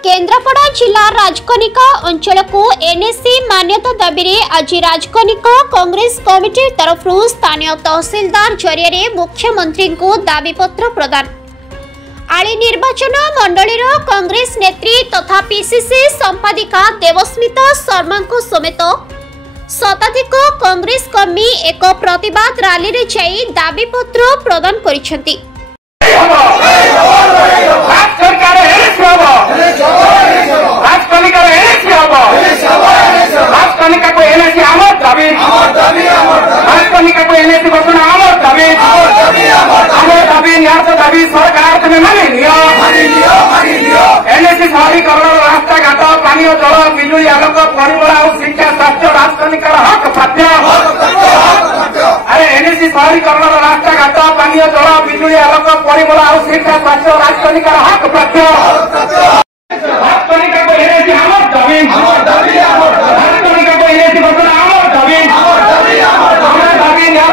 केन्द्रापड़ा जिला राजकनिका अंचल को एनएसी मान्यता दाबी रे आज राजकनिका कांग्रेस कमिटी तरफ स्थानीय तहसीलदार जरिए मुख्यमंत्री को दाबीपत्र प्रदान। आली निर्वाचन मंडलीर कांग्रेस नेत्री तथा पीसीसी संपादिका देवस्मिता शर्मा समेत शताधिक कांग्रेस कर्मी एक प्रतिवाद रैली रे जाई दाबीपत्र प्रदान करिसेंती। रास्ता घाट पानी जल बिजुली आलोक परिमल शिक्षा स्वास्थ्य राजकनिकार हक प्राप्य। अरे एनएसी शहरीकरण रास्ता घाट पानी जल बिजुली आलोक परिमल शिक्षा स्वास्थ्य राजकनिकार हक प्राप्य। राजकनिका को एनएसी आमर दाबी राजकनिका को एनएसी घोषणा आमर दाबी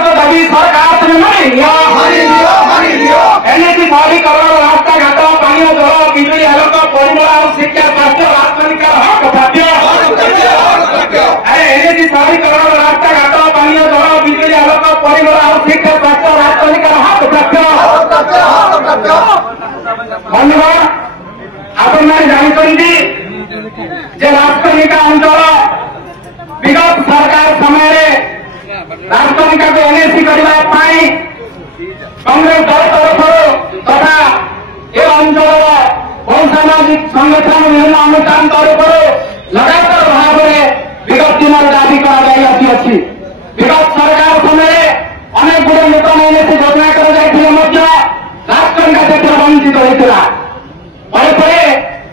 दाबी सरकार एनएसी शहरीकरण रास्ता घाट पानी जल बिजुली आलोक परिमल शिक्षा स्वास्थ्य राजकनिकार हक प्राप्य। अरे एनएसी शहरीकरण रास्ता घाट पानी जल बिजुली आलोक परिमल शिक्षा स्वास्थ्य राजकनिकार हक प्राप्य। धन्यवाद। आपण जानते राजकनिका अंचल विगत सरकार समय राजकनिका को एनएसी करने कांग्रेस दल तरफ तथा ये अंचल बहु सामाजिक संगठन विभिन्न अनुष्ठान तरफ लगातार भाव में विगत दिन दाबी कर विगत सरकार समय अनेक गुड़े नूतन एनएसी घोषणा कर राजकनिका से वंचित होता।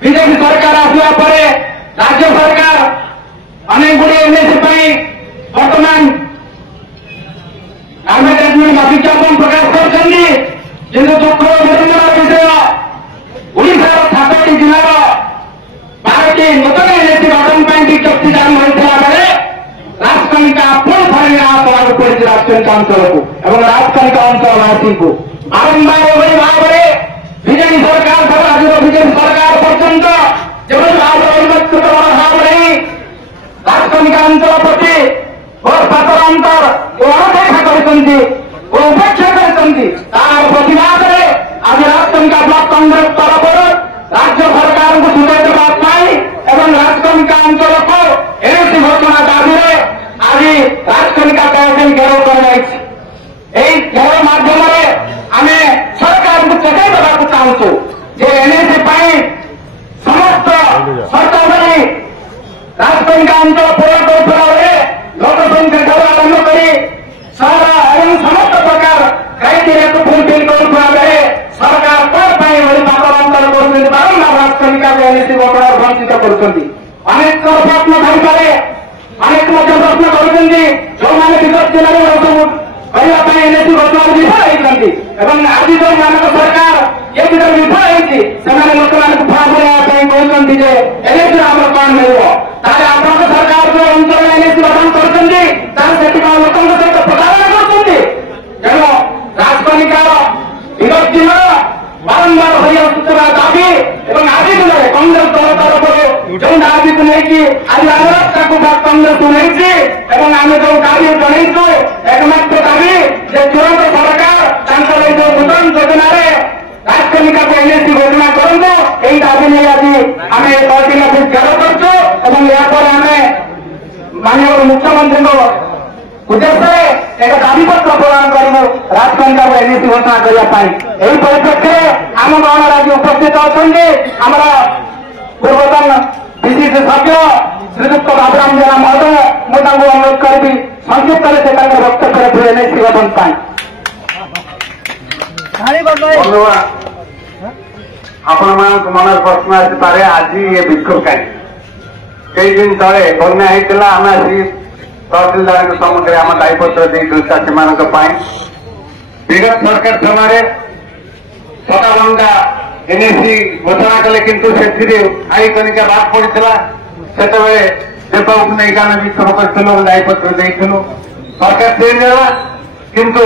बीजेपी सरकार आसवा पर राज्य सरकार अनेक गुड़े एनएसी बर्तमान एडवर्टाइजमेंट विज्ञापन प्रकाश कर दुख विषय ओडार 7टी जिलार 12टी नूतन एनएसी गठन विज्ञप्ति जारी होता बेले राजकनिका पुणी थरे निराश होगा पड़ी राजकनिका अंचल को और राजकनिका अंचलवासी को बारंबार भाव में बीजेपी सरकार आज बीजेपी सरकार पर्यंत जो भाव भाव नहीं राजकनिका अंचल प्रति पातर अंतर अणदेखा करेक्षा तार प्रतिवाद आज राजकनिका ब्लॉक कांग्रेस तरफ राज्य सरकार को सूचना देवाई और राजकनिका अंचल को एनएसी घोषणा दाबी आज राजकनिका तहसील घेराव कर घेराव माध्यम आम सरकार को चेताई देवाक चाहूँ जे एनएसी समस्त शर्त राजकनिका अंचल पूरा कर लोकसंख्या ठार आरंभ कर सहर और समस्त प्रकार क्राइटेरिया को फुलफिल करुवा बेले सरकार कौन पातर अंतर कर बारंबार राजकनिका एनएसी घोषणा वंचित करेक प्रश्न थाईपे अनेक प्रश्न कर जो मैंने विगत जिले में करने एनएसी घोषणा विफल होती आज जो मानक सरकार ये विफल होती लोक मानक कहते एनएसी आम कौन मिल आप सरकार जो अंचल एनएसी गठन कर लोक सहित प्रताड़ना कर तेणु राजकनिकार विगत दिन बारंबार हो दाबी और आज दिन कांग्रेस दल तरफ जो दाबी को लेकिन आज राजरास्ता को कांग्रेस को नहीं आम जो दाबी जनईचु एकमात्र दाबी तुरंत सरकार जो नूतन योजना राजकनिका को एनएसी घोषणा करूँ यही दाबी नहीं आज आम तहसील अफिस घेराव कर माननीय मुख्यमंत्री उद्देश्य एक दाबीपत्र प्रदान कर राजकनिका को एनएसी घोषणा करने यही परिप्रेक्षी आम गण राज्य उपस्थित अच्छा आम पूर्वतन पीसीसी सभ्य श्रीजुक्त बाबूराम जेना महोदय मुझे अनुरोध करी संक्षिप्त से वक्तव्य रखे एनएसी गठन आपण मन प्रश्न आसपे आज ये विक्षोभ कई दिन तले बना होता आम आसी तहसीलदार सम्मुखें आम दायीपत्र देलु चाषी मान विगत सरकार समय 57टा एनएसी घोषणा कले किंतु से राजकनिका बात पड़ा से नहीं विक्षोभ कर दायीपत्र सरकार चेंज है किंतु